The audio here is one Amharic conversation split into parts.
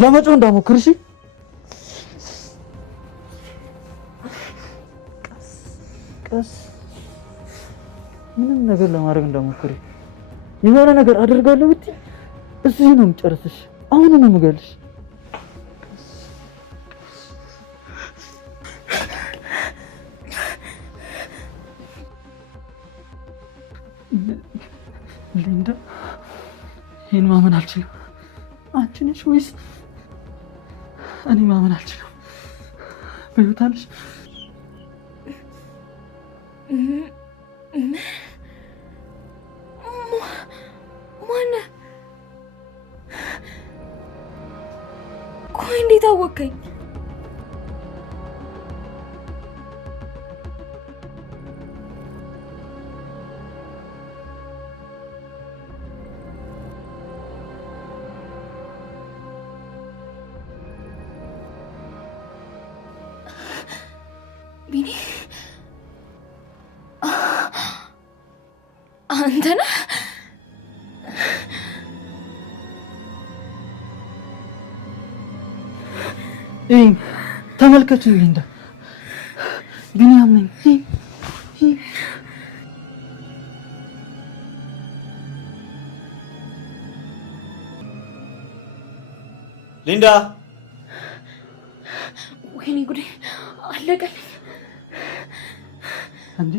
ለመጮህ እንዳሞክር እሺ። ቀስ ምንም ነገር ለማድረግ እንዳሞክር የሆነ ነገር አደርጋለሁ ብትይ እዚህ ነው የምጨርስሽ። አሁን ነው የምገልሽ። ሊንዳ ይህን ማመን አልችልም። አንቺ ነሽ ወይስ እኔ? ማመን አልችልም። በህይወት አለሽ? ማነህ? ቆይ እንዴት አወከኝ? ቢኒ አንተ ነህ? ተመልከችኝ ሊንዳ፣ ቢኒያም ነኝ። ሊንዳ! ወይኔ ጉዴ አለቀልኝ። እንዴ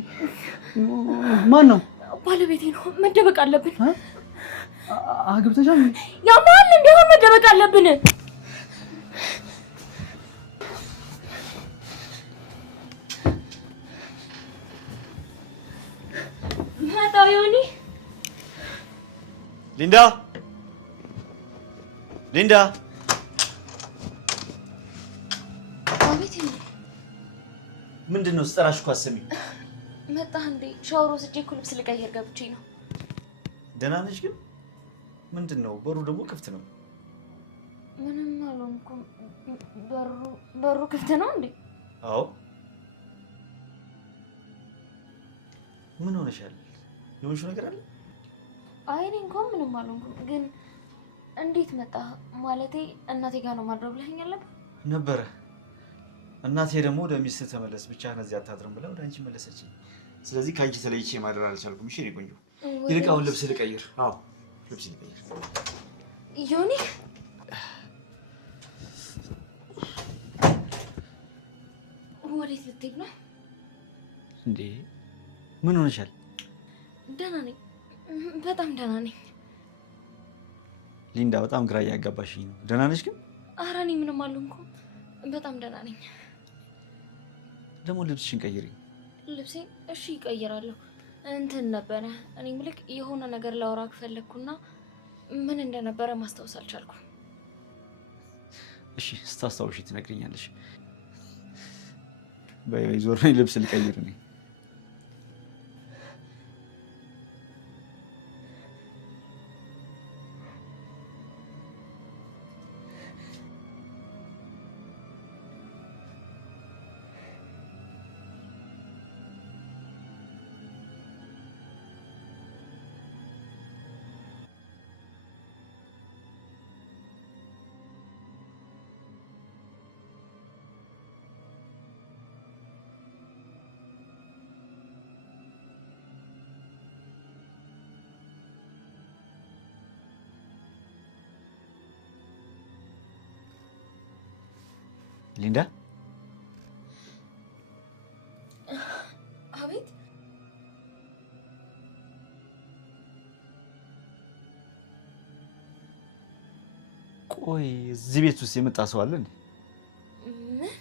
ማን ነው? ባለቤቴ ነው። መደበቅ አለብን። አግብተሻል? ያማል እንዲሆን መደበቅ አለብን። መጣሁ ዮኒ። ሊንዳ! ሊንዳ! አቤት። ምንድን ነው ስጠራሽ እኮ አትሰሚም። መጣህ እንዴ? ሻወር ወስጄ እኮ ልብስ ልቀይር ገብቼ ነው። ደህና ነሽ ግን? ምንድን ነው በሩ ደግሞ ክፍት ነው? ምንም አልሆንኩም። በሩ ክፍት ነው እንዴ? አዎ። ምን ሆነሻል? የሆንሽው ነገር አለ? አይ እኔ እንኳን ምንም አልሆንኩም። ግን እንዴት መጣህ? ማለቴ እናቴ ጋር ነው ማድረግ ብለኸኝ ነበረ። እናቴ ደግሞ ወደ ሚስትህ ተመለስ፣ ብቻህን እዚህ አታድርም ብላ ወደ አንቺ መለሰች። ስለዚህ ከአንቺ ተለይቼ ማድረግ አልቻልኩም። እሺ ቆንጆ፣ ይልቅ አሁን ልብስ ልቀይር። አዎ ልብስ ልቀይር። ዮኒ ወዴት ልትሄድ ነው እንዴ? ምን ሆነሻል? ደህና ነኝ፣ በጣም ደህና ነኝ። ሊንዳ በጣም ግራ እያጋባሽኝ ነው። ደህና ነሽ ግን? ኧረ እኔ ምንም አልሆንኩም፣ በጣም ደህና ነኝ። ደግሞ ልብስሽን ቀይሪ። ልብሴ? እሺ ይቀይራለሁ። እንትን ነበረ እኔ ምልክ የሆነ ነገር ላወራክ ፈለግኩና ምን እንደነበረ ማስታወስ አልቻልኩም። እሺ ስታስታውሺ ትነግሪኛለሽ። በይ ዞር በይ፣ ልብስ ልቀይር ነኝ። ሊንዳ! አቤት። ቆይ እዚህ ቤት ውስጥ የመጣ ሰው አለ እንዴ? ምን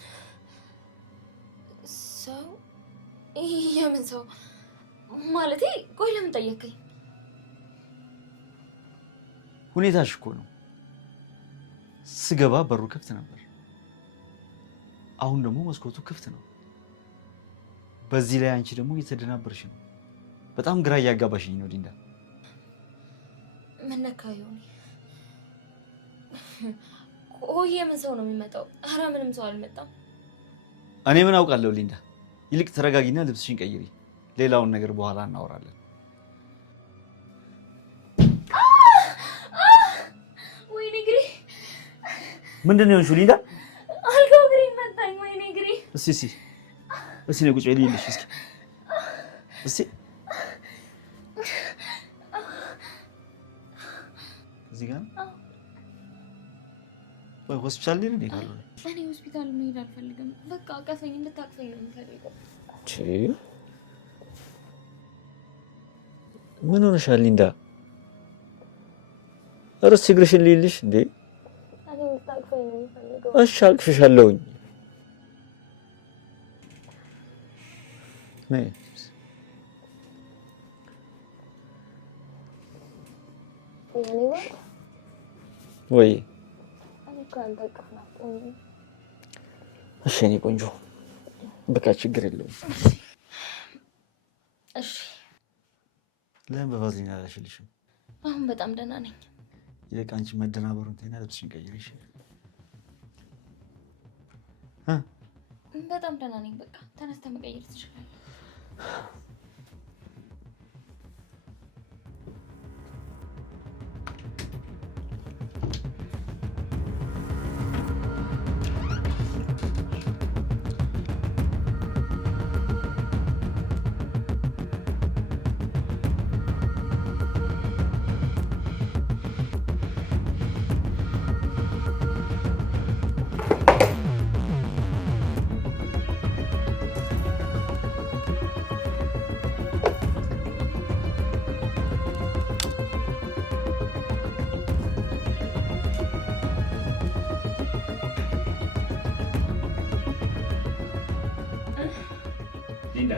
ሰው? የምን ሰው ማለቴ? ቆይ ለምን ጠየቀኝ? ሁኔታሽ እኮ ነው። ስገባ በሩ ክፍት ነበር፣ አሁን ደግሞ መስኮቱ ክፍት ነው። በዚህ ላይ አንቺ ደግሞ እየተደናበርሽ ነው። በጣም ግራ እያጋባሽኝ ነው ሊንዳ። ምን ነካ ይሆን? ቆይ የምን ሰው ነው የሚመጣው? ኧረ ምንም ሰው አልመጣም። እኔ ምን አውቃለሁ ሊንዳ። ይልቅ ተረጋጊና ልብስሽን ቀይሪ። ሌላውን ነገር በኋላ እናወራለን። ወይኔ ግሬ! ምንድነው የሆንሽው ሊንዳ? አልጋው እግሬ መታኝ። ወይኔ እግሬ። እስኪ ነው ቁጭ በይ ልልሽ እስኪ እዚህ ጋር ወይ ሆስፒታል ላይ ነው ያለው? እኔ ሆስፒታል መሄድ አልፈልግም። በቃ አቀፈኝ፣ እንድታቅፈኝ ነው የምፈልገው። ምን ሆነሻል ሊንዳ? እርስ እግርሽን ልይልሽ እንዴ? እኔ እንድታቅፈኝ ነው የምፈልገው። እሺ አቅፍሻለሁኝ። ነይ ወይ እሺ እኔ ቆንጆ በቃ ችግር የለውም። እሺ ለምን በቫዝሊን አላሽልሽም? አሁን በጣም ደህና ነኝ። ይልቅ አንቺ መደናበሩን ተይና ልብስሽን ቀይረሽ። በጣም ደህና ነኝ። በቃ ተነስተህ መቀየር ትችላለህ። ሊንዳ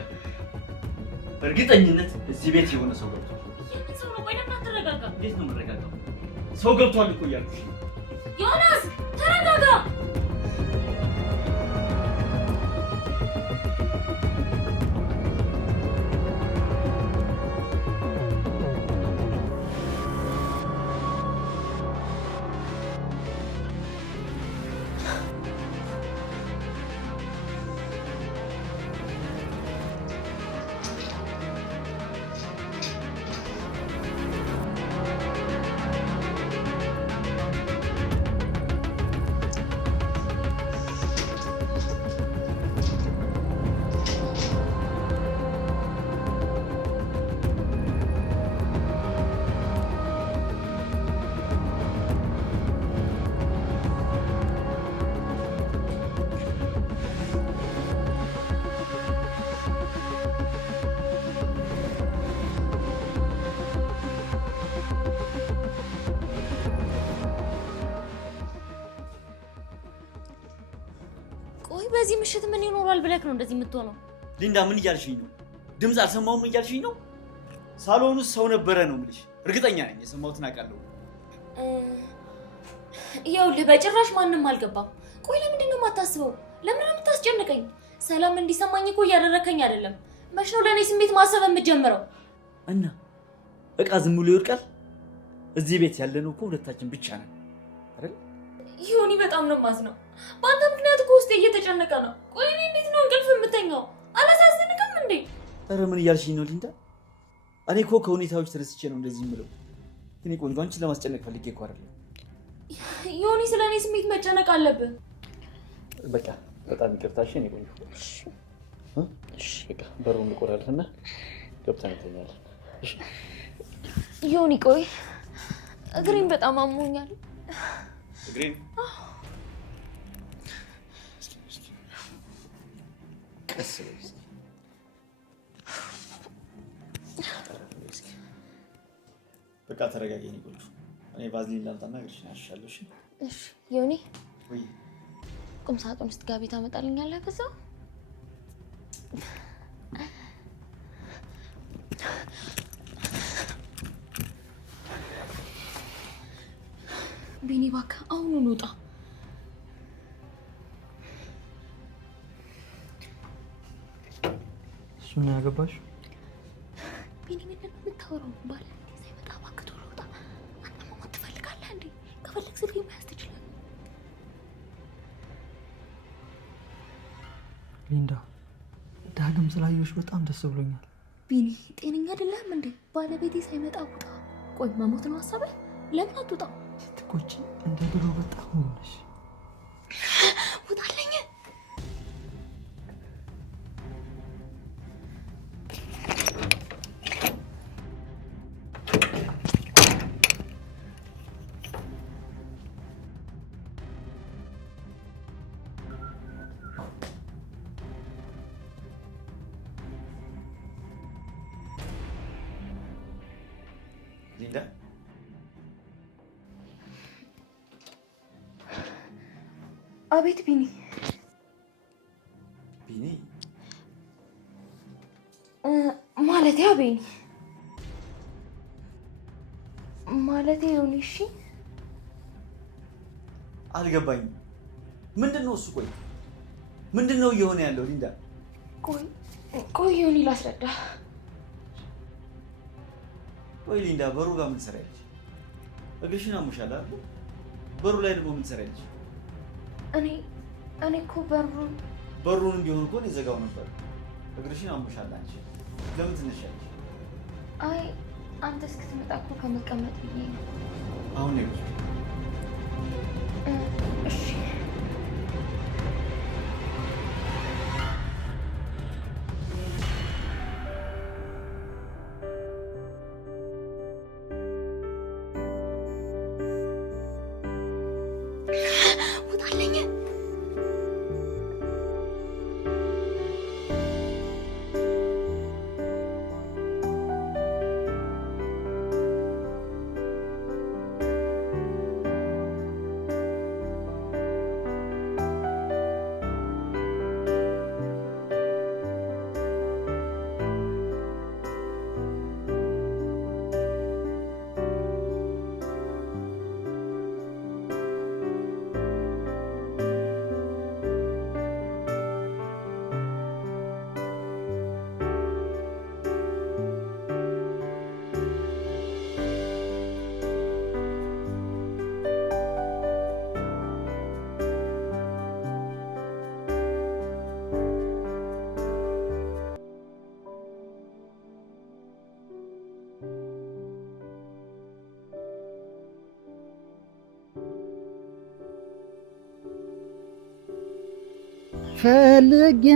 በእርግጠኝነት እዚህ ቤት የሆነ ሰው ገብቷል። የምን ሰው ነው? ቆይ ለምን አትረጋጋ? እንዴት ነው የምረጋጋው? ሰው ገብቷል እኮ እያልኩሽ። ዮናስ ተረጋጋ። በዚህ ምሽት ምን ይኖራል ብለክ ነው እንደዚህ የምትሆነው? ሊንዳ ምን እያልሽኝ ነው? ድምፅ አልሰማሁም እያልሽኝ ነው? ሳሎን ውስጥ ሰው ነበረ ነው የምልሽ። እርግጠኛ ነኝ የሰማሁትን አውቃለሁ። ይኸውልህ በጭራሽ ማንም አልገባም። ቆይ ለምንድን ነው የማታስበው? ለምን ነው የምታስጨንቀኝ? ሰላም እንዲሰማኝ እኮ እያደረከኝ አይደለም። መች ነው ለእኔ ስሜት ማሰብ የምትጀምረው? እና እቃ ዝም ብሎ ይወድቃል? እዚህ ቤት ያለነው እኮ ሁለታችን ብቻ ነን አይደል? ይሁኒ በጣም ነው የማዝነው። በአንተ ምክንያት እኮ ውስጤ እየተጨነቀ ነው። ቆይ እኔ እንዴት ነው እንቅልፍ የምተኛው? አላሳዝንክም እንዴ? ኧረ ምን እያልሽኝ ነው ሊንዳ? እኔ እኮ ከሁኔታዎች ተነስቼ ነው እንደዚህ የምለው። እኔ ቆንጆ አንቺን ለማስጨነቅ ፈልጌ እኮ አይደለም። ይሁኒ ስለ እኔ ስሜት መጨነቅ አለብን። በቃ በጣም ይቅርታ እሺ። እኔ ቆንጆ እሺ በቃ በሩን ልቆራርጥና ገብተን እንተኛለን። እሺ ይሁኒ ቆይ እግሬን በጣም አሞኛል። እግሬን ቀስ በይ እስኪ። በቃ ተረጋጊ የእኔ ቆንጆ። እኔ ቫዝሊን ላምጣና እግርሽን አሻሻለሁ። እሺ እሺ። ይሁኒ ወይ ቁም ሳጥን ውስጥ ጋቢ ታመጣልኛለህ? በዛው ቢኒ እባክህ አሁኑን ውጣ። እሱን ያገባሽ ቢኒ ምንድን ነው የምታወራው? ባለቤቴ ሳይመጣ እባክህ ቶሎ ውጣ። አንተ መሞት ትፈልጋለህ እንዴ? ከፈለግ ስልክ መያዝ ትችላለህ። ሊንዳ ዳግም ስላየሁሽ በጣም ደስ ብሎኛል። ቢኒ ጤነኛ አይደለም እንዴ? ባለቤቴ ሳይመጣ ውጣ። ቆይ መሞት ነው ሀሳብህ? ለምን አትወጣም? ስትቆጪ እንደ ድሮ በጣም ሆነሽ። ሊንዳ አቤት ቢኒ ቢኒ ማለቴ አቤኒ ማለቴ ዮኒ እሺ አልገባኝም ምንድነው እሱ ቆይ ምንድነው እየሆነ ያለው ሊንዳ ቆይ ዮኒ ላስረዳ ቆይ ሊንዳ በሩ ጋር ምን ትሰሪያለሽ እግርሽን አሞሻል አይደል በሩ ላይ ደግሞ ምን ትሰሪያለሽ እኔ እኮ በሩን ቢሆን እኮ ዘጋው ነበር እግርሽን አሞሻል አንቺ ለምን ትነሻለሽ አይ አንተ እስክትመጣ እኮ ከመቀመጥ ብዬ ነው አሁን ነው እሺ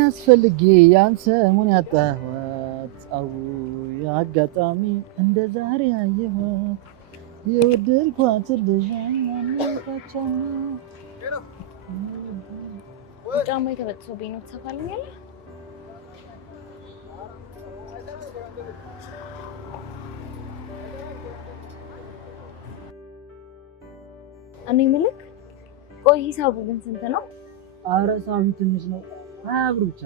አስፈልጌ ያን ሰሞን ያጣኋት አው አጋጣሚ እንደ ዛሬ አየኋት የወደድኳት ልጅ ጫማ የተበጥሶብኝ ነው ትሰፋልኛለህ እኔ ምልክ ቆይ ሂሳቡ ግን ስንት ነው ኧረ ሳቢ ትንሽ ነው 20 ብር ብቻ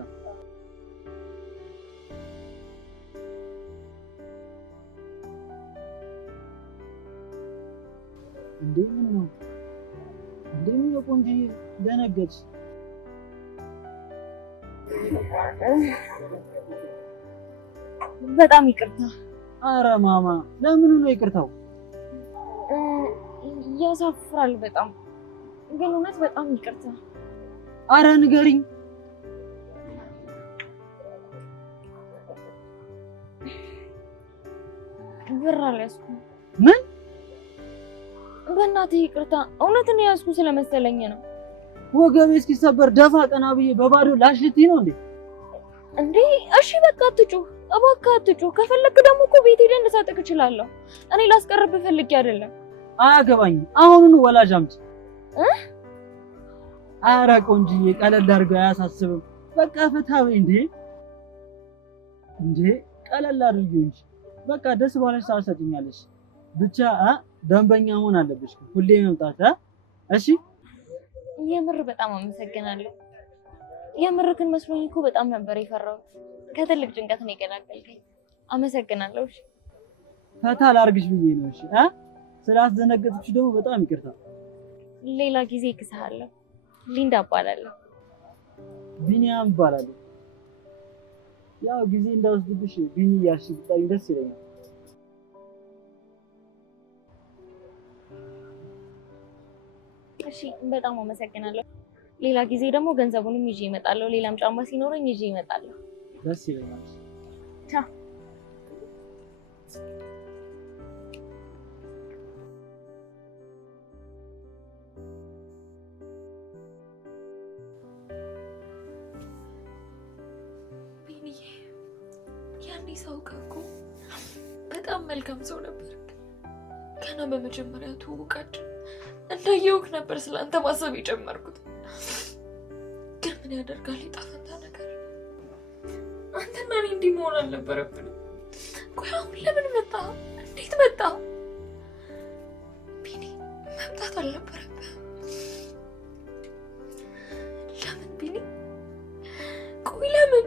እንዴ ምን ነው ቆንጆ ደነገጥሽ በጣም ይቅርታ ኧረ ማማ ለምን ነው ይቅርታው ያሳፍራል በጣም ግን እውነት በጣም ይቅርታ ኧረ ንገሪኝ ብር አልያዝኩም ምን በእናትህ ይቅርታ እውነትን ያዝኩ ስለመሰለኝ ነው ወገቤ እስኪሰበር ደፋ ቀና ብዬ በባዶ ላሽልቲ ነው እንዴ እሺ በቃ አትጩህ እባክህ አትጩህ ከፈለክ ደግሞ እኮ ቤት ሄደን ልሰጥክ እችላለሁ እኔ ላስቀርብ ፈልጌ አይደለም አያገባኝም አሁኑኑ ወላጅ አምጪ ኧረ ቆንጅዬ ቀለል አድርገው አያሳስብም በቃ ፈታ በይ እንዴ ቀለል አድርጊው እንጂ በቃ ደስ ባለሽ ሰዓት ሰጥኛለሽ ብቻ ደንበኛ መሆን አለብሽ ሁሌ መምጣት እሺ የምር በጣም አመሰግናለሁ የምርክን መስሎኝ እኮ በጣም ነበር የፈራሁት ከትልቅ ጭንቀት ነው የገላገልከኝ አመሰግናለሁ እሺ ፈታ ላድርግሽ ብዬ ነው እሺ ስላስደነገጥኩሽ ደግሞ በጣም ይቅርታ ሌላ ጊዜ እክስሃለሁ ሊንዳ እባላለሁ ቢኒያም እባላለሁ ያው ጊዜ እንዳወስድብሽ ቢኒ እያልሽ ብትጠሪኝ ደስ ይለኛል እሺ በጣም አመሰግናለሁ ሌላ ጊዜ ደግሞ ገንዘቡንም ይዤ እመጣለሁ ሌላም ጫማ ሲኖረኝ ይዤ እመጣለሁ ደስ ይለኛል ቻው ያኔ ሳውቅህ እኮ በጣም መልካም ሰው ነበር ገና በመጀመሪያ ትውውቃችን እንዳየሁህ ነበር ስለአንተ ማሰብ የጀመርኩት ግን ምን ያደርጋል የጣፈንታ ነገር አንተና እኔ እንዲህ መሆን አልነበረብንም ቆይ አሁን ለምን መጣ እንዴት መጣ አልነበረብህም። ለምን ቢኒ? ቆይ ለምን?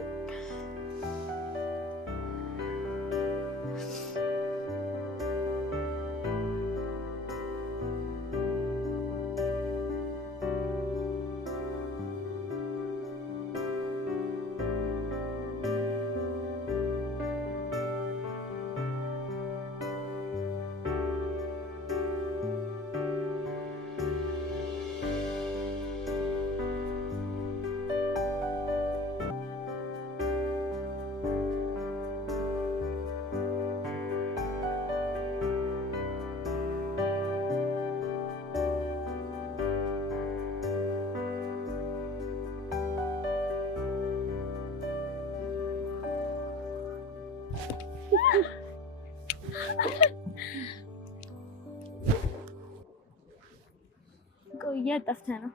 ቆይ ጠፍተህ ነው?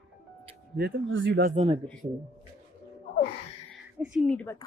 የትም እዚሁ ላስደነግጥሽ ነው። እሺ እንሂድ በቃ።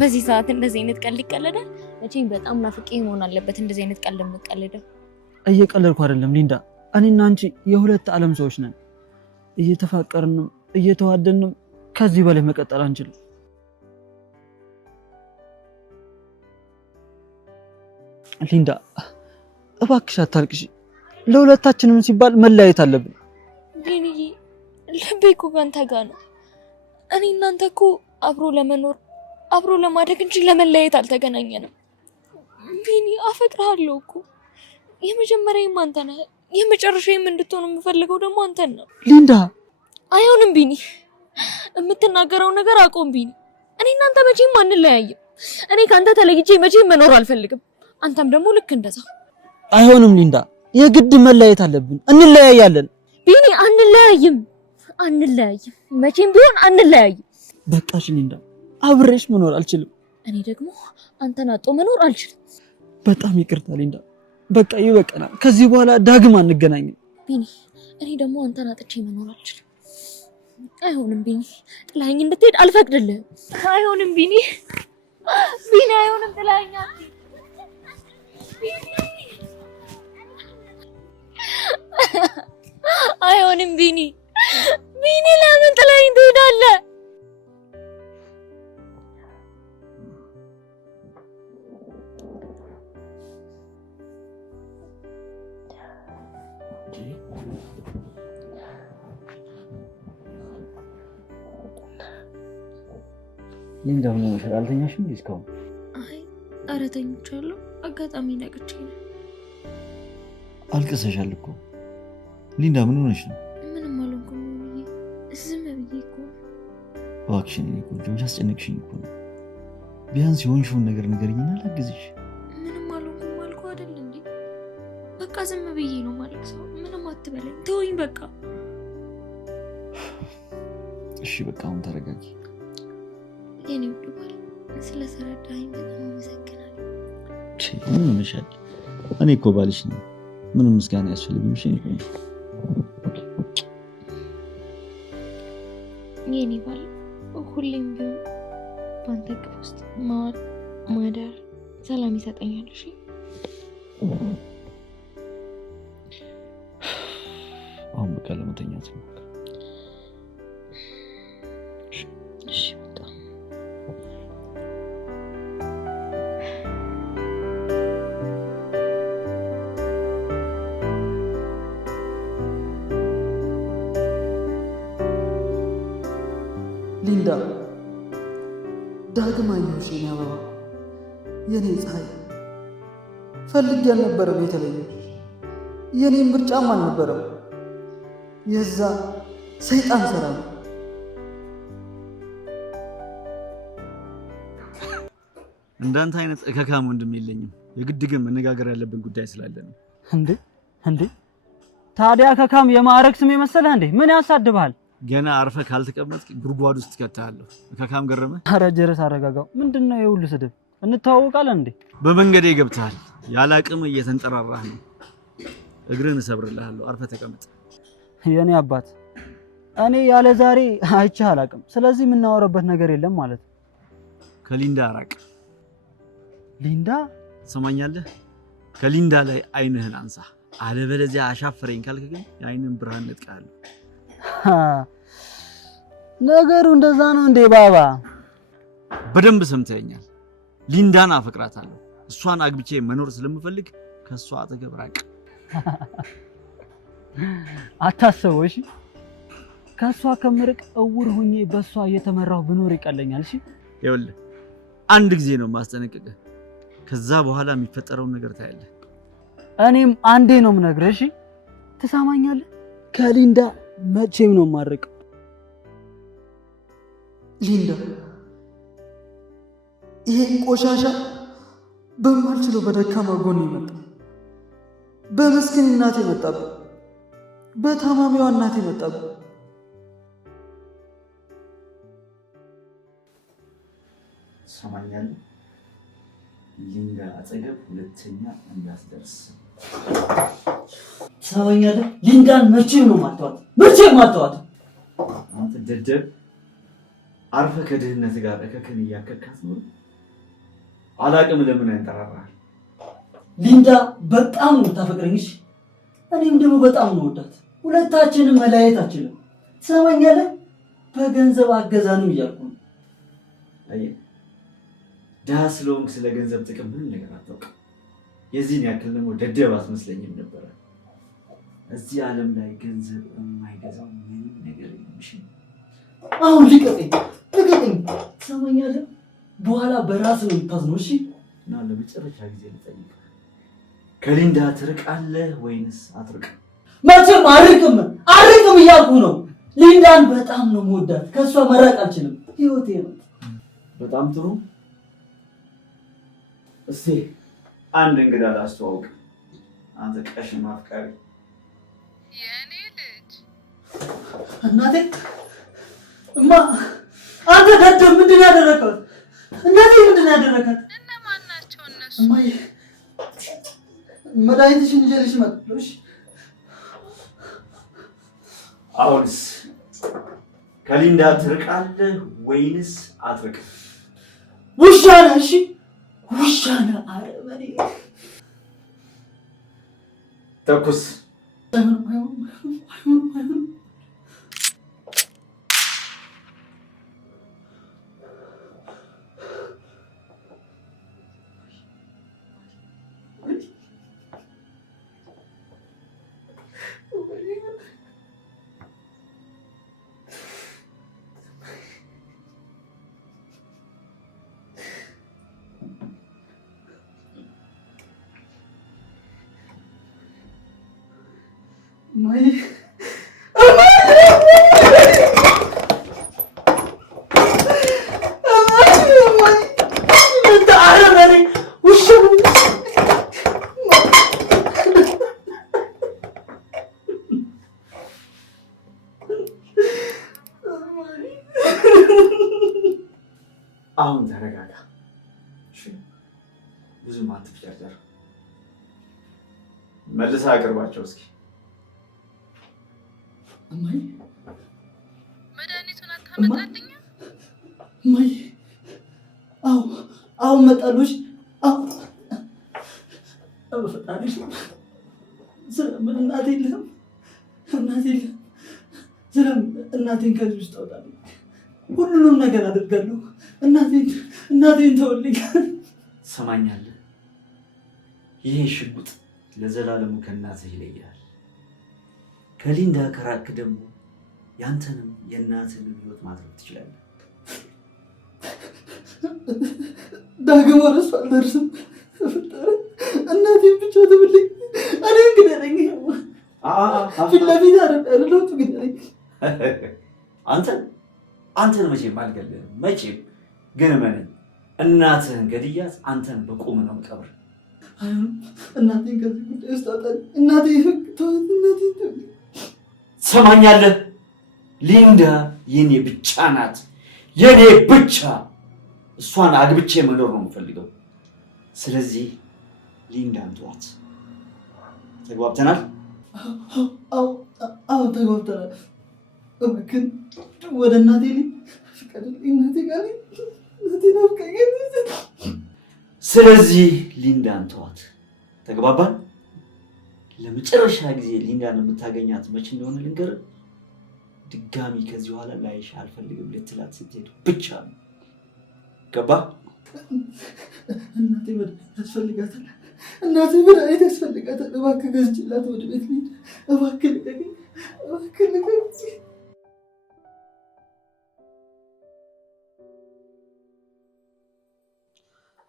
በዚህ ሰዓት እንደዚህ አይነት ቀልድ ይቀለዳል? መቼም በጣም ናፍቄ መሆን አለበት እንደዚህ አይነት ቀልድ የምቀልደው። እየቀለድኩ አይደለም ሊንዳ፣ እኔና አንቺ የሁለት ዓለም ሰዎች ነን። እየተፋቀርንም እየተዋደንም ከዚህ በላይ መቀጠል አንችልም። ሊንዳ እባክሽ አታልቅሽ። ለሁለታችንም ሲባል መለያየት አለብን። ቢኒዬ ልቤ እኮ ካንተ ጋር ነው። እኔ እናንተ እኮ አብሮ ለመኖር አብሮ ለማደግ እንጂ ለመለያየት አልተገናኘንም። ቢኒ አፈቅርሃለሁ እኮ። የመጀመሪያዬም አንተ ነህ፣ የመጨረሻዬም እንድትሆን የምፈልገው ደግሞ አንተን ነው። ሊንዳ አይሆንም ቢኒ፣ የምትናገረው ነገር አቆም ቢኒ። እኔ እናንተ መቼም አንለያይም። እኔ ካንተ ተለይቼ መቼም መኖር አልፈልግም። አንተም ደግሞ ልክ እንደዛ። አይሆንም ሊንዳ፣ የግድ መለያየት አለብን። እንለያያለን። ቢኒ አንለያይም፣ አንለያይም፣ መቼም ቢሆን አንለያይም። በቃሽ ሊንዳ፣ አብሬሽ መኖር አልችልም። እኔ ደግሞ አንተን አጥቶ መኖር አልችልም። በጣም ይቅርታ ሊንዳ፣ በቃ ይበቃናል። ከዚህ በኋላ ዳግም አንገናኝም። ቢኒ እኔ ደግሞ አንተን አጥቼ መኖር አልችልም። አይሆንም ቢኒ፣ ጥላኸኝ እንድትሄድ አልፈቅድልህም። አይሆንም ቢኒ፣ ቢኒ አይሆንም፣ ጥላኸኝ ቢኒ፣ አይሆንም ቢኒ፣ ቢኒ ለምን ጥላኸኝ ትሄዳለህ? ሊንዳ ምን ሆነሻል? አልተኛሽም እንዴ እስካሁን? አይ ኧረ ተኝቻለሁ። አጋጣሚ ነቅቼ ነው። አልቅሰሻል እኮ ሊንዳ፣ ምን ሆነሽ ነው? ምንም አልሆንኩም ብዬ ዝም ብዬ እኮ። እባክሽን እኔ ቆንጆ አስጨነቅሽኝ እኮ ነው። ቢያንስ የሆንሽውን ነገር ንገሪኝና ላግዝሽ። ምንም አልሆንኩም አልኩህ አይደል እንዴ? በቃ ዝም ብዬ ነው ማለት ሰው። ምንም አትበለኝ፣ ተወኝ በቃ። እሺ በቃ አሁን ተረጋጊ። የኔ ውድ ባል፣ ስለተረዳኸኝ በጣም አመሰግናለሁ። ምን ሆነሻል? እኔ እኮ ባልሽ ነኝ። ምንም ምስጋና ያስፈልግም። እሺ የኔ ባል ሁሌም ቢሆን በአንተ እቅፍ ውስጥ መዋል ማደር ሰላም ይሰጠኛል። እሺ አሁን በቃ ለመተኛት ነው። እሺ በጣም ሊንዳ ዳግም አየሁሽ የኔ አበባ የኔ ፀሐይ። ፈልጌ አልነበረም የተለየው፣ የኔም ምርጫም አልነበረም። የዛ ሰይጣን ስራ ነው። እንዳንተ አይነት እከካም ወንድም የለኝም። የግድ ግን መነጋገር ያለብን ጉዳይ ስላለ ነው። እንዴ ታዲያ እከካም የማዕረግ ስም የመሰለህ እንዴ? ምን ያሳድብሃል? ገና አርፈ ካልተቀመጥክ ጉድጓድ ውስጥ ትከታለህ። እከካም ገረመ። ኧረ ጀረስ አረጋጋው። ምንድነው የሁሉ ስድብ? እንተዋወቃለን እንዴ? በመንገዴ ገብተሃል። ያለ አቅም እየተንጠራራህ ነው። እግርን እሰብርልሃለሁ። አርፈ ተቀመጥ። የኔ አባት እኔ ያለ ዛሬ አይቼህ አላውቅም። ስለዚህ የምናወራበት ነገር የለም ማለት ነው። ከሊንዳ ራቅ። ሊንዳ ሰማኛለህ? ከሊንዳ ላይ አይንህን አንሳ። አለበለዚያ አሻፈረኝ ካልክ ግን የአይንን ብርሃን ነጥቃለሁ። ነገሩ እንደዛ ነው እንዴ ባባ? በደንብ ሰምተኛል። ሊንዳን አፈቅራታለሁ። እሷን አግብቼ መኖር ስለምፈልግ ከሷ አጠገብ ራቅ። አታስበው እሺ። ከሷ ከምርቅ እውር ሆኜ በሷ እየተመራሁ ብኖር ይቀለኛል። እሺ ይኸውልህ አንድ ጊዜ ነው ማስጠነቅቅህ። ከዛ በኋላ የሚፈጠረውን ነገር ታያለህ። እኔም አንዴ ነው የምነግርህ። እሺ ትሰማኛለህ? ከሊንዳ መቼም ነው የማርቀው። ሊንዳ ይሄ ቆሻሻ በማልችለው በደካማ ጎን ይመጣ፣ በምስኪን እናቴ መጣብህ፣ በታማሚዋ እናቴ መጣብህ። ሰማኛለህ? ሊንዳ አጠገብ ሁለተኛ እንዳትደርስ። ሰማኛለህ? ሊንዳን መቼም ነው ማጥቷት፣ መቼም ማጥቷት። አንተ ደደብ፣ አርፈ ከድህነት ጋር እከክን እያከካት ነው። አላቅም ለምን ያንጠራራል? ሊንዳ በጣም ነው የምታፈቅረኝ። እሺ እኔም ደግሞ በጣም ነው ወዳት። ሁለታችንም መለያየት አችልም። ትሰማኛለህ? በገንዘብ አገዛንም እያልኩ ነው። አየህ ድሃ ስለሆንክ ስለ ገንዘብ ጥቅም ምንም ነገር አታውቅም። የዚህን ያክል ደግሞ ደደብ አትመስለኝም ነበረ። እዚህ ዓለም ላይ ገንዘብ የማይገዛው ምንም ነገር የለም። እሺ አሁን ልቀቀኝ። ትሰማኛለህ? በኋላ በራስ ነው የምታዝነው። እሺ እና ለመጨረሻ ጊዜ ልጠይቅህ፣ ከሊንዳ ትርቃለህ ወይንስ አትርቅም? መቼም አርቅም እያልኩ ነው። ሊንዳን በጣም ነው የምወዳት። ከእሷ መራቅ አልችልም። ህይወቴ ነው። በጣም ጥሩ። እስቲ አንድ እንግዳ ላስተዋውቅ። አንተ ቀሽም አፍቃሪ የኔ ልጅ። እናቴ እማ፣ አንተ ደደብ ምንድን ነው ያደረከው? እናቴ ምንድን ነው ያደረካት? እነማን ናቸው እነሱ? እማዬ መድኃኒትሽን ይዤልሽ መጣሁ። እሺ አሁንስ ከሊንዳ ትርቃለህ ወይንስ አትርቅም? ውሻ ነህ። እሺ ውሻ ነህ። አረመኔ ተኩስ። አሁን ተረጋጋ። ብዙም አትፍጨርጨር። መልሰህ አቅርባቸው እስኪ። እማዬ መድኃኒቱን አታመጣልኝም? እማዬ አዎ መጣሉሽ። በፈጣሪሽ ስለምን እናቴ የለም እናቴን ከዚህ ውስጥ አውጣልኝ። ሁሉንም ነገር አድርጋለሁ። እናቴን ተወልኝ። ሰማኛለህ? ይሄ ሽጉጥ ለዘላለሙ ከእናትህ ይለያል። ከሊንዳ ከራክ ደግሞ ያንተንም የእናትህንም ህይወት ማድረግ ትችላለህ። ዳግም ወደ እሱ አልደርስም። ተፈጠረ እናቴን ብቻ ትብልኝ። እኔ ግደለኝ። ፊት ለፊት አደለቱ ግደለኝ። አንተን መቼም አልገልህም። መቼም ግን እመነኝ፣ እናትህን ገድያት አንተን በቁም ነው የምቀብር። እናቴን ከዚህ ጉዳይ ውስጥ አውጣልኝ። እናቴን ሰማኛለህ? ሊንዳ የኔ ብቻ ናት፣ የኔ ብቻ። እሷን አግብቼ መኖር ነው የምፈልገው። ስለዚህ ሊንዳን ተዋት። ተግባብተናል? አዎ ተግባብተናል። ግን ወደ እናቴ ፍቀድልኝ። እናቴ ጋር እናቴ ናፍቃኝ። ስለዚህ ሊንዳን ተዋት። ተግባባን? ለመጨረሻ ጊዜ ሊንዳን የምታገኛት መቼ እንደሆነ ልንገርህ። ድጋሚ ከዚህ በኋላ ላይሽ አልፈልግም ልትላት ስትሄድ ብቻ ነው። ገባህ? እናቴ መድኃኒት ያስፈልጋታል። እናቴ መድኃኒት ያስፈልጋታል። እባክህ ገዝቼላት ወደ ቤት ልሂድ። እባክህ ልቀቀኝ። እባክህ ልቀቀኝ።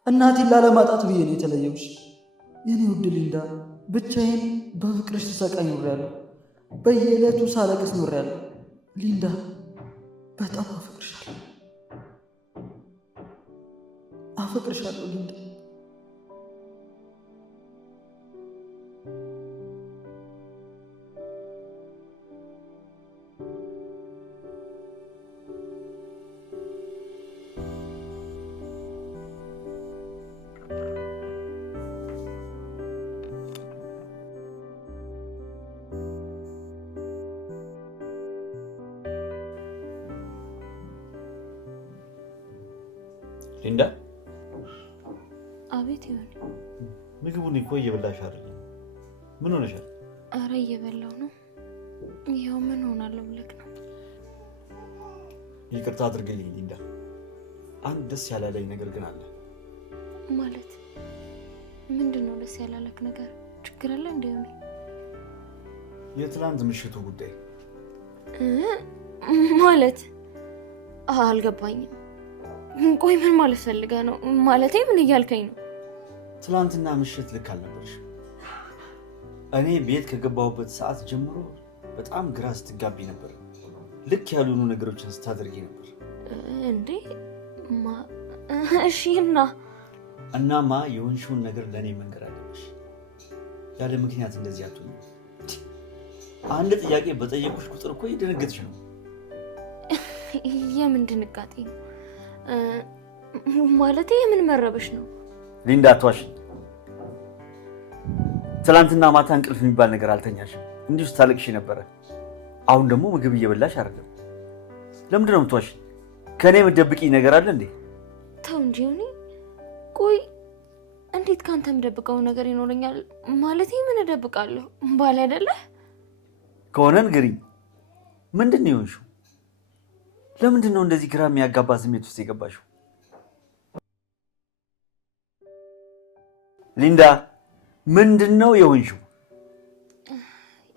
እናቴን ላለማጣት ብዬ ነው የተለየሁሽ። የኔ ውድ ሊንዳ፣ ብቻዬን በፍቅርሽ ተሰቃይ ኖሬያለሁ። በየዕለቱ ሳለቅስ ኖሬያለሁ። ሊንዳ፣ በጣም አፈቅርሻለሁ ሊንዳ። ሊንዳ፣ አቤት። ይሆን ምግቡን እኮ እየበላሽ አይደለም። ምን ሆነሻል? አረ እየበላው ነው። ይኸው ምን ሆናለሁ ብለክ ነው? ይቅርታ አድርግልኝ ሊንዳ፣ አንድ ደስ ያላለኝ ነገር ግን አለ። ማለት ምንድን ነው ደስ ያላለክ ነገር? ችግር አለ እንዴ? የትላንት ምሽቱ ጉዳይ ማለት አልገባኝም። ቆይ ምን ማለት ፈልገህ ነው? ማለቴ ምን እያልከኝ ነው? ትላንትና ምሽት ልክ አልነበርሽም። እኔ ቤት ከገባሁበት ሰዓት ጀምሮ በጣም ግራ ስትጋቢ ነበር። ልክ ያልሆኑ ነገሮችን ስታደርጊ ነበር። እንዴ? እሺ እናማ የሆንሽውን ነገር ለእኔ መንገር አለብሽ። ያለ ምክንያት እንደዚህ አትሆኝ። አንድ ጥያቄ በጠየቁሽ ቁጥር እኮ የደነገጥሽ ነው። የምን ድንጋጤ ነው? ማለቴ የምን መረበሽ ነው? ሊንዳ አትዋሽ። ትላንትና ማታ እንቅልፍ የሚባል ነገር አልተኛሽም። እንዲሁ ስታለቅሽ ነበረ። አሁን ደግሞ ምግብ እየበላሽ አይደለም። ለምንድን ነው የምትዋሽ? ከእኔ የምትደብቂኝ ነገር አለ እንዴ? ተው እንጂ እኔ ቆይ እንዴት ካንተ የምደብቀው ነገር ይኖረኛል? ማለቴ ምን እደብቃለሁ? ባል አይደለህ ከሆነ ንገሪኝ። ምንድን ነው የሆንሽው? ለምንድን ነው እንደዚህ ግራ የሚያጋባ ስሜት ውስጥ የገባሽው? ሊንዳ፣ ምንድን ነው የሆንሽው?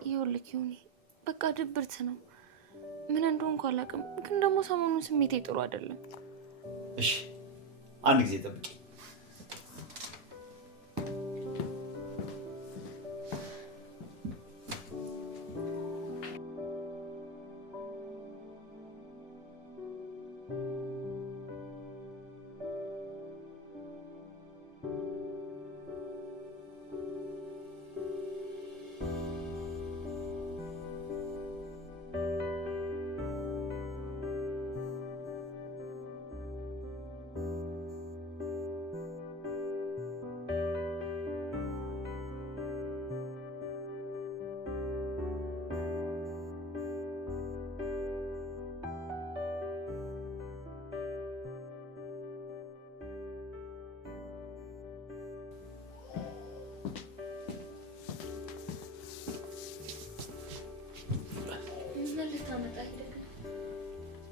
ይኸውልህ ዮኒ፣ በቃ ድብርት ነው። ምን እንደሆንኩ አላውቅም፣ ግን ደግሞ ሰሞኑን ስሜቴ ጥሩ አይደለም። እሺ አንድ ጊዜ ጠብቂ።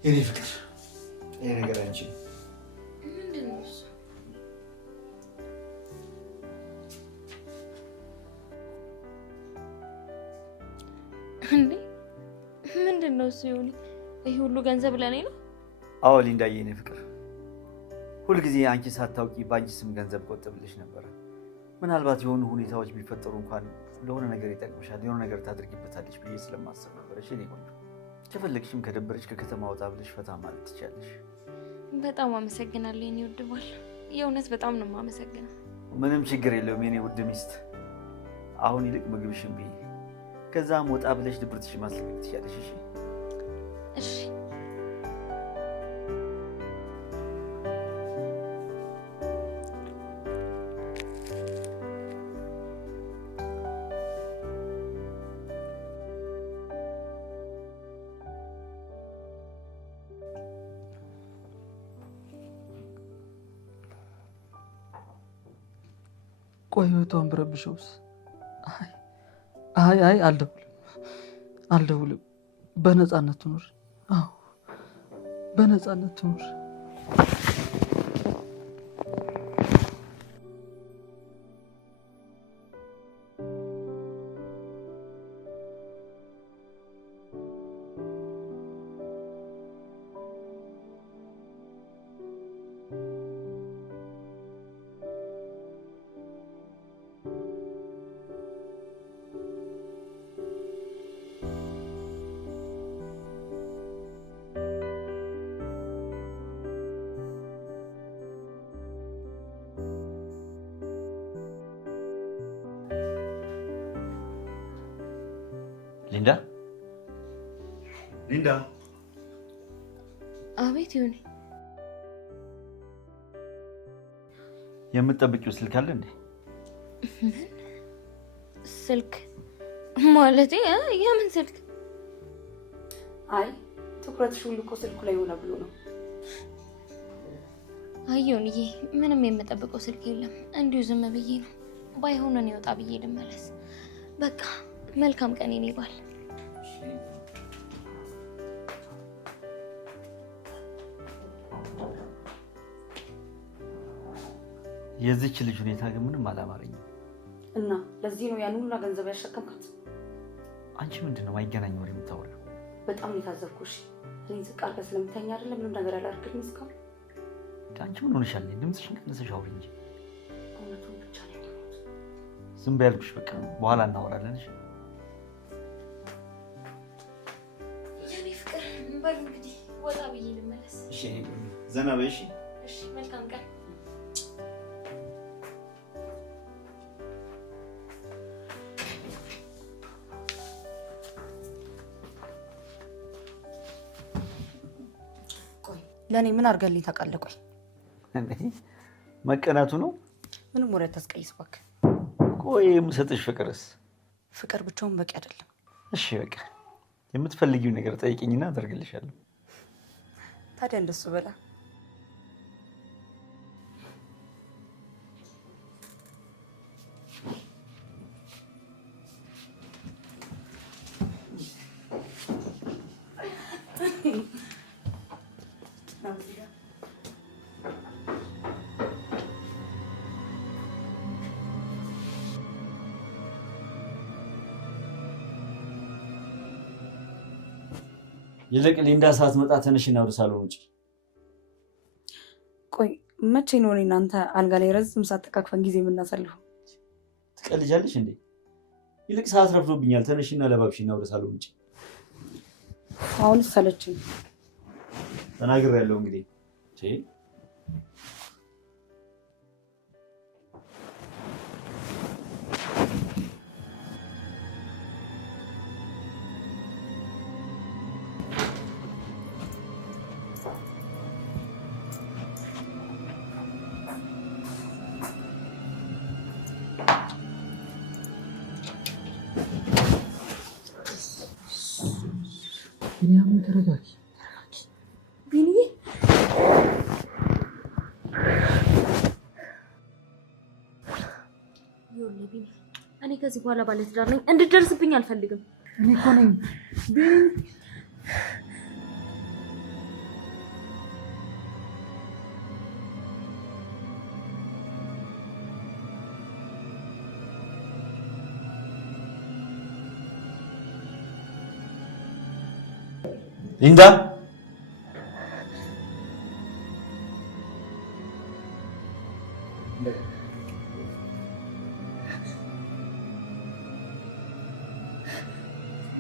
የኔ ፍቅር ይሄ ነገር አንቺ ምንድን ነው እሱ? እንዴ ምንድን ነው እሱ? ይሁን ይሄ ሁሉ ገንዘብ ለኔ ነው? አዎ ሊንዳዬ፣ የኔ ፍቅር ሁልጊዜ አንቺ ሳታውቂ በአንቺ ስም ገንዘብ ቆጥብልሽ ነበረ። ምናልባት የሆኑ ሁኔታዎች ቢፈጠሩ እንኳን ለሆነ ነገር ይጠቅምሻል፣ የሆነ ነገር ታድርጊበታለሽ ብዬ ስለማሰብ ነበር። እሺ እኔ ቆንጆ፣ ከፈለግሽም ከደበረሽ ከከተማ ወጣ ብለሽ ፈታ ማለት ትችያለሽ። በጣም አመሰግናለሁ የኔ ውድ ባል፣ የእውነት በጣም ነው የማመሰግነው። ምንም ችግር የለውም የኔ ውድ ሚስት። አሁን ይልቅ ምግብሽን ብይ፣ ከዛም ወጣ ብለሽ ድብርትሽን ማስለቀቅ ትችያለሽ። እሺ እሺ። ቆይ ህይወቷን ብረብሸውስ? አይ አልደውልም። በነፃነት ትኑር። አዎ በነፃነት ትኑር። ሊንዳ። አቤት ይሁን። የምትጠብቂው ስልክ አለ እንዴ? ስልክ ማለቴ የምን ስልክ? አይ ትኩረትሽ ሁሉ እኮ ስልኩ ላይ ሆነ ብሎ ነው። አየሁንዬ፣ ምንም የምጠብቀው ስልክ የለም። እንዲሁ ዝም ብዬ ነው። ባይሆን እኔ ወጣ ብዬ ልመለስ። በቃ መልካም ቀን የኔ ባል። የዚች ልጅ ሁኔታ ግን ምንም አላማረኝም። እና ለዚህ ነው ያን ሁሉ ገንዘብ ያሸከምካት? አንቺ ምንድነው ማይገናኝ ወሬ የምታወሪው? በጣም የታዘብኩሽ። እኔ ዝቅ አድርገህ ስለምተኛ አይደለም ምንም ነገር ያላደረግልኝ እስካሁን። አንቺ ምን ሆነሻል? ድምፅሽን ቀንሰሽ አውሪ እንጂ። እውነቱን ብቻ ነው ያልኩት። ዝም በይ ያልኩሽ። በቃ በኋላ እናወራለን። እሺ የኔ ፍቅር፣ በል እንግዲህ ወጣ ብዬ ልመለስ። እሺ ዘና በይ። እሺ እሺ፣ መልካም ቀን። ለእኔ ምን አድርገልኝ ታውቃለህ? ቆይ መቀናቱ ነው። ምንም ወሬ አታስቀይስ እባክህ። ቆይ የምሰጥሽ ፍቅርስ? ፍቅር ብቻውን በቂ አይደለም። እሺ በቃ የምትፈልጊው ነገር ጠይቂኝና አደርግልሻለሁ። ታዲያ እንደሱ በላ። ይልቅ ሊንዳ ሳትመጣ ተነሽና ወደ ሳሎን ውጪ። ቆይ መቼ ነው እኔ እናንተ አልጋ ላይ ረዝም ሰዓት ተቃቅፈን ጊዜ የምናሳልፈው? ትቀልጃለሽ እንዴ? ይልቅ ሰዓት ረፍዶብኛል። ተነሽና ለባብሽና ወደ ሳሎን ውጪ። አሁንስ ሰለችኝ። ተናግሬያለሁ እንግዲህ። ቢኒያም ተረጋጊ። ቢኒዬ ይኸውልህ ቢኒ፣ እኔ ከዚህ በኋላ ባለትዳር ነኝ። እንድትደርስብኝ አልፈልግም። እኔ እኮ ነኝ ሊንዳ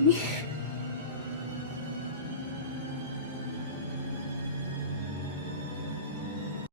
Yeah.